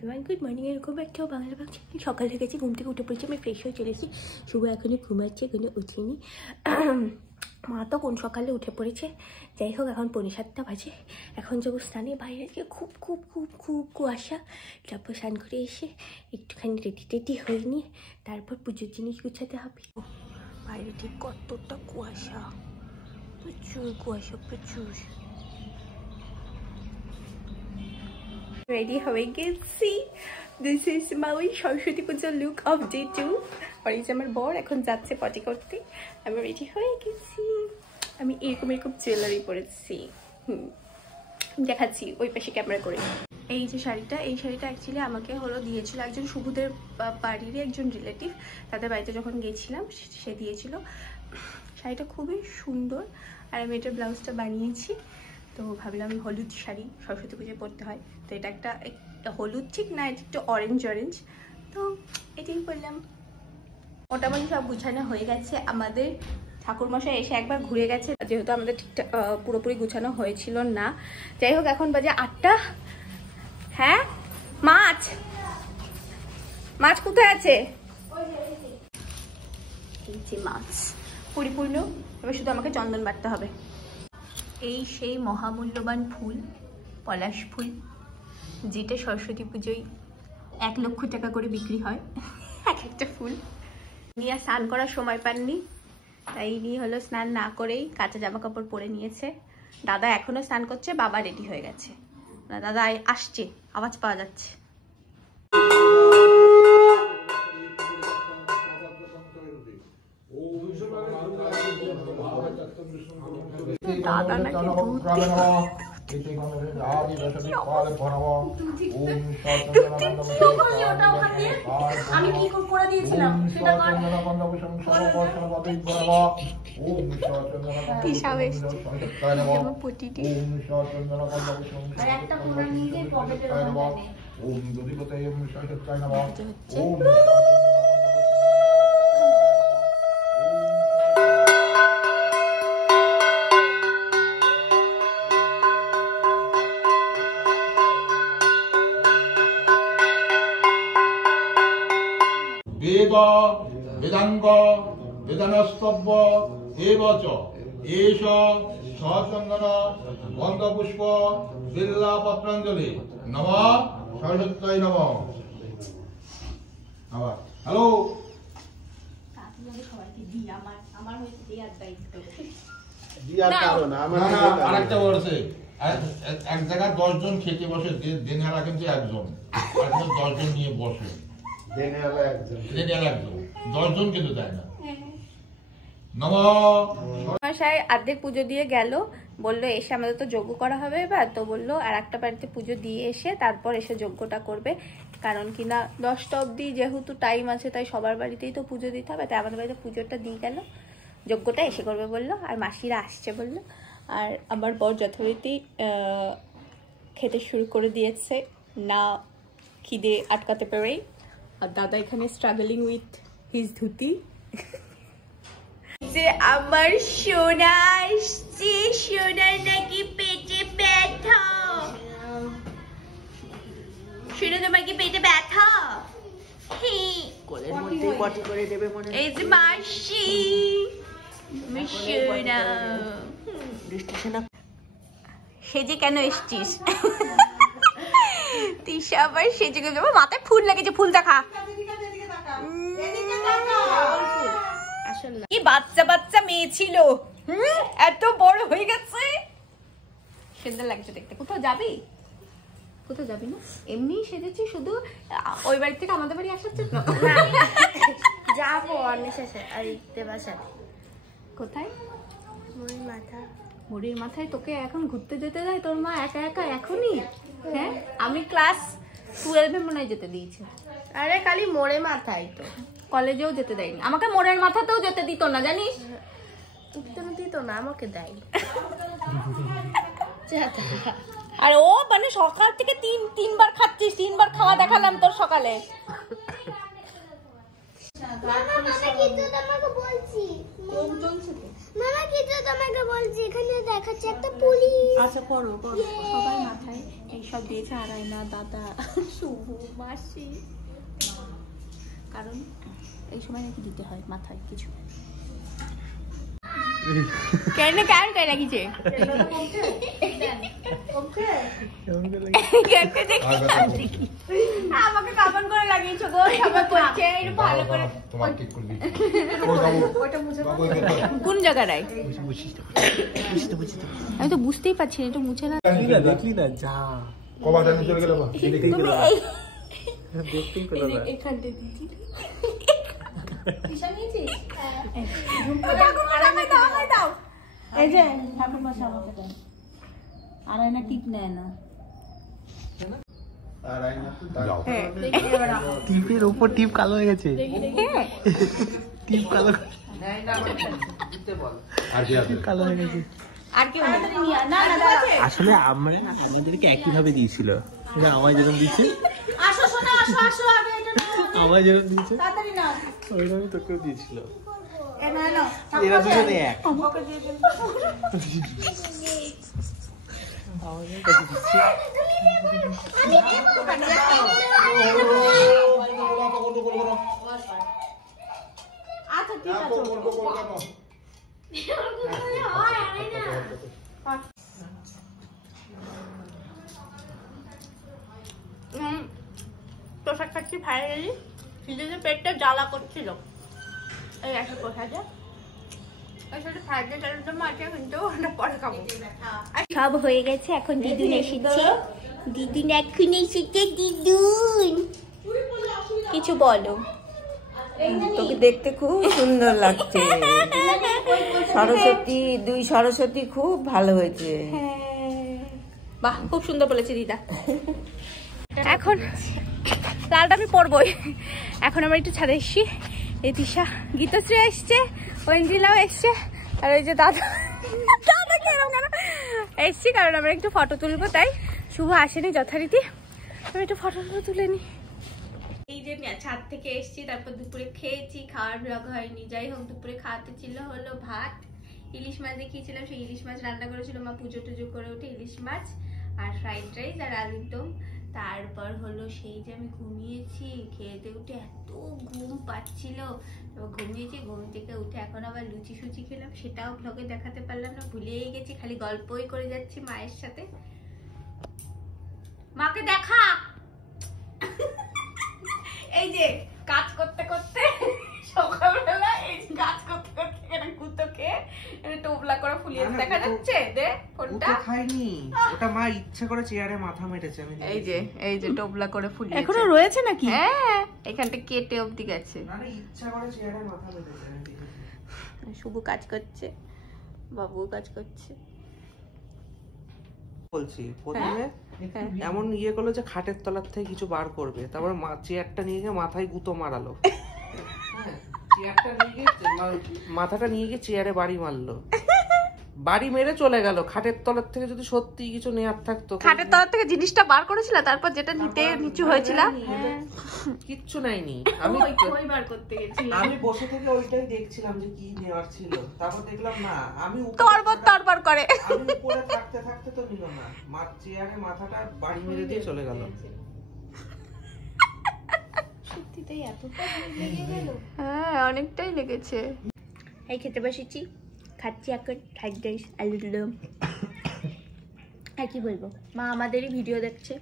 Everyone, good morning. এরকম একটা বাংলা ভাবছি সকাল থেকে গেছি, ঘুম থেকে উঠে পড়েছি, আমি ফ্রেশ হয়ে চলেছি। শুভ এখনই ঘুমাচ্ছে, এখনো উঠিনি। মা তো কোন সকালে উঠে পড়েছে। যাই হোক, এখন 7:45 বাজে। এখন যাবো স্নানে। বাইরে আজকে খুব খুব খুব খুব কুয়াশা। তারপর স্নান করে এসে একটুখানি রেডি হয়ে নিয়ে তারপর পুজোর জিনিস গুছাতে হবে। বাইরে ঠিক কতটা কুয়াশা, প্রচুর কুয়াশা, প্রচুর। রেডি হয়ে গেছি। দিস ইজ মাই সরস্বতী পূজার লুক অফ ডে 2। আর এই যে আমার বর এখন যাচ্ছে পটি করতে। আমি রেডি হয়ে গেছি। আমি এরকম জুয়েলারি পরেছি, দেখাচ্ছি ওই পাশে ক্যামেরা করে। এই যে শাড়িটা, এই শাড়িটা অ্যাকচুয়ালি আমাকে দিয়েছিল একজন শুভদের বাড়ির একজন রিলেটিভ। তাদের বাড়িতে যখন গেছিলাম সে দিয়েছিল। শাড়িটা খুবই সুন্দর, আর আমি এটার ব্লাউজটা বানিয়েছি। তো ভাবলাম হলুদ শাড়ি সরস্বতী পুজোয় পরতে হয়, তো এটা একটা হলুদ ঠিক না, এটা একটু অরেঞ্জ, তো এটাই পরলাম। মোটামুটি সব গুছানো হয়ে গেছে। আমাদের ঠাকুরমশাই এসে একবার ঘুরে গেছে, যেহেতু আমাদের ঠিকঠাক পুরোপুরি গুছানো হয়েছিল না। যাই হোক, এখন বাজে 8টা। হ্যাঁ, মাছ কোথায় আছে? এই যে মাছ পরিপূর্ণ। এবার শুধু আমাকে চন্দন বাটতে হবে। এই সেই মহামূল্যবান ফুল, পলাশ ফুল, যেটা সরস্বতী পুজোয় 1 লক্ষ টাকা করে বিক্রি হয় এক একটা ফুল। নিয়ে স্নান করার সময় পাননি, তাই নিয়ে হলো স্নান না করেই কাঁচা জামা কাপড় পরে নিয়েছে। দাদা এখনো স্নান করছে, বাবা রেডি হয়ে গেছে। দাদা আসছে, আওয়াজ পাওয়া যাচ্ছে। দাদা নাকি দুধ আমি কি করে দিয়েছিলাম সেটা বেদ বেদাঙ্গ বেদানস্তব্য এবচ এষ সচন্দন গন্ধপুষ্প বিল্লা পত্রাঞ্জলি নমঃ সরস্বত্যায় নমঃ। আবার হ্যালো, আরেকটা বলছে এক জায়গায় 10 জন খেতে বসে, দিনেলা কিন্তু একজন, আর 10 জন নিয়ে বসে। 10 জন কিন্তু তাই না। মশাই অর্ধেক পুজো দিয়ে গেল, বললো এসে আমাদের তো যজ্ঞ করা হবে এবার, তো বললো আর একটা বাড়িতে পুজো দিয়ে এসে তারপর এসে যজ্ঞটা করবে। কারণ কিনা 10টা অবধি যেহেতু টাইম আছে, তাই সবার বাড়িতেই তো পুজো দিতে হবে। তাই আমাদের বাড়িতে পুজোটা দিয়ে গেল, যজ্ঞটা এসে করবে বললো। আর মাসিরা আসছে বললো। আর আমার বর যথারীতি খেতে শুরু করে দিয়েছে, না খিদে আটকাতে পেরেই। আর দাদা এখানে স্ট্রাগলিং উইথ হিজ ধুতি। যে আমার সোনা আসছে, সোনার নাকি পেটে ব্যথা। সোনা তোমার কি পেটে ব্যথা? এই যে মাসি, সোনা সেজে কেন এসছিস? তিশা আবার সেজে গেল, মাথায় ফুল লেগেছে, ফুল দেখা। কি বাচ্চা বাচ্চা মেয়ে ছিল, এত বড় হয়ে গেছে, সুন্দর লাগছে দেখতে। কোথাও যাবি? কোথাও যাবি না? এমনি সেজেছি শুধু ওই বাড়ি থেকে আমাদের বাড়ি আসার জন্য। যাবো অনেক শেষে আর বাসা। কোথায়? মুড়ির মাথা। মুড়ির মাথায় তোকে এখন ঘুরতে যেতে দেয় তোর মা একা একা এখনই? হ্যাঁ, আমি ক্লাস 12-এ মনে হয় যেতে দিয়েছি। আরে খালি মোড়ে মাথায় তো, কলেজেও যেতে দেয়নি আমাকে। মোড়ের মাথাতেও যেতে দিত না, জানিস? দিত না, আমাকে দেয়। আর ও মানে সকাল থেকে তিনবার খাচ্ছিস, 3বার খাওয়া দেখালাম তোর সকালে। কিছু তোমাকে বলছি মামা কিছু তোমাকে বলছি এখানে দেখাচ্ছে একটা পুলিশ। আচ্ছা করো করো। সবাই মাথায় এইসব দিয়েছে, আরাইনা, দাদা, শুভ, মাসি, কারণ এই সময় নাকি দিতে হয় মাথায় কিছু। কেন কেন কেন লাগিছে আমাকে কাপন করে লাগিয়েছো গো, সবাই বলছে একটু ভালো করে। তোমার ঠিক করে দিচ্ছি। কোন জায়গাটায় আমি তো বুঝতেই পারছি না, একটু মুছে না। দেখলি না যা কবা জানি চলে গেল বা দেখতেই পেলো না। এখানটা দিচ্ছি এই যে ঠাকুর পাশে আমাকে দেন। আরাইনা টিপ নেয় না। টিপের উপর টিপ কালো হয়ে গেছে। টিপ কালো আর কি আছে? কালো হয়ে গেছে। আর কি আসলে আমাদেরকে একই ভাবে দিয়েছিল, আমায় যেরকম দিচ্ছে আসো শোনা, আসো আসো আগে এটা নাও। আমায় যেরকম দিয়েছে তাড়াতাড়ি নাও। ওইভাবে তোকেও দিয়েছিল। এ নাও নাও। এরা দুজনে এক। আমাদের কাছে দিচ্ছে। আচ্ছা ঠিক আছে। পোশাক খাচ্ছি ফাইনালি, কিন্তু যে পেটটা জ্বালা করছিল। এই একটা পোশাক যায় ওই সাথে ফ্রাইড রাইস আলুর দম আছে, কিন্তু ওটা পরে খাবো। সব হয়ে গেছে, এখন দিদুন এসেছে। দিদুন এখন এসেছে। দিদুন কিছু বলো। তোকে দেখতে খুব সুন্দর লাগছে। সরস্বতী, দুই সরস্বতী খুব ভালো হয়েছে। বাহ, খুব সুন্দর বলেছে দিদা। এখন লালটা আমি পরবই। এখন আমরা একটু ছাদে এসছি। এই দিশা, গীতশ্রী এসছে, ঐন্দ্রিলাও এসছে, আর ওই যে দাদা দাদা কেন কেন এসছি, কারণ আমরা একটু ফটো তুলবো, তাই শুভ আসেনি যথারীতি, আমি একটু ফটো তুলে নিই। এই যে ছাদ থেকে এসছি, তারপর দুপুরে খেয়েছি, খাওয়ার ব্লগ হয়নি। যাই হোক, দুপুরে খাওয়াতে ছিল হলো ভাত, ইলিশ মাছ দেখিয়েছিলাম, সেই ইলিশ মাছ রান্না করেছিল মা, পুজো টুজো করে উঠে ইলিশ মাছ আর ফ্রাইড রাইস আর আলুর দম। তারপর হলো সেই যে আমি ঘুমিয়েছি, খেতে উঠে এত ঘুম পাচ্ছিল, ঘুমিয়েছি, ঘুম থেকে উঠে এখন আবার লুচি সুচি খেলাম, সেটাও ব্লগে দেখাতে পারলাম না, ভুলেই গেছি, খালি গল্পই করে যাচ্ছি মায়ের সাথে। মাকে দেখা। এই যে কাজ করতে করতে সকালবেলা, এই কাজ করতে করতে কুতো খেয়ে টোপলা করে ফুলিয়ে দেখা যাচ্ছে। দে ফোনটা। খাইনি, ওটা মা ইচ্ছা করে চেয়ারে মাথা মেরেছে। আমি এই যে টোপলা করে ফুলিয়ে এখনো রয়েছে নাকি? হ্যাঁ, এখানটা কেটে অবধি গেছে। মানে ইচ্ছা করে চেয়ারে মাথা মেরেছে। শুভ কাজ করছে, বাবু কাজ করছে। বলছি প্রথমে এমন ইয়ে করলো যে খাটের তলার থেকে কিছু বার করবে, তারপর চেয়ারটা নিয়ে গিয়ে মাথায় গুঁতো মারালো। চেয়ারটা নিয়ে গিয়ে মাথাটা নিয়ে গিয়ে চেয়ারে বাড়ি মারলো, বাড়ি মেরে চলে গেল। খাটের তলার থেকে যদি সত্যি কিছু নেয়ার থাকতো, খাটের তলার থেকে জিনিসটা বার করেছিল, তারপর যেটা নিতে নিচু হয়েছিল কিচ্ছু নেয়নি। আমি বসে থেকে ওইটাই দেখছিলাম যে কি নেওয়ার ছিল, তারপর দেখলাম না, আমি তরবর করে আমি উপরে থাকতে থাকতে তো নিল না, চেয়ারে মাথাটা বাড়ি মেরে দিয়ে চলে গেল। হ্যাঁ, অনেকটাই লেগেছে। এই খেতে বসেছি, খাচ্ছি এখন ফ্রাইড রাইস আলুর দম। আর কি বলবো, মা আমাদেরই ভিডিও দেখছে।